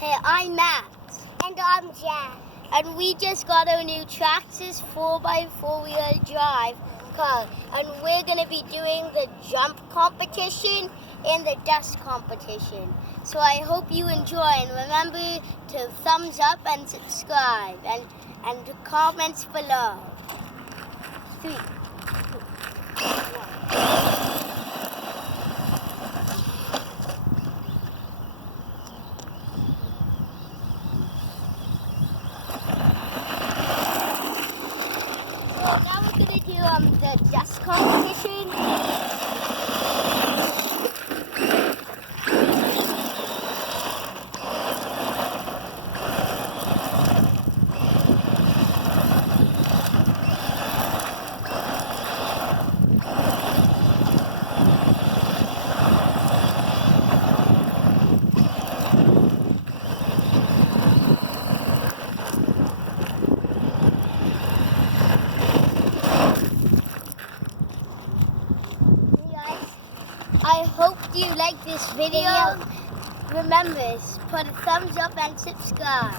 Hey, I'm Matt. And I'm Jack. And we just got our new Traxxas 4x4 wheel drive car. And we're going to be doing the jump competition and the dust competition. So I hope you enjoy. And remember to thumbs up and subscribe. And comments below. 3, 2, 1. Now we're going to do the dust competition. I hope you like this video. Remember, put a thumbs up and subscribe.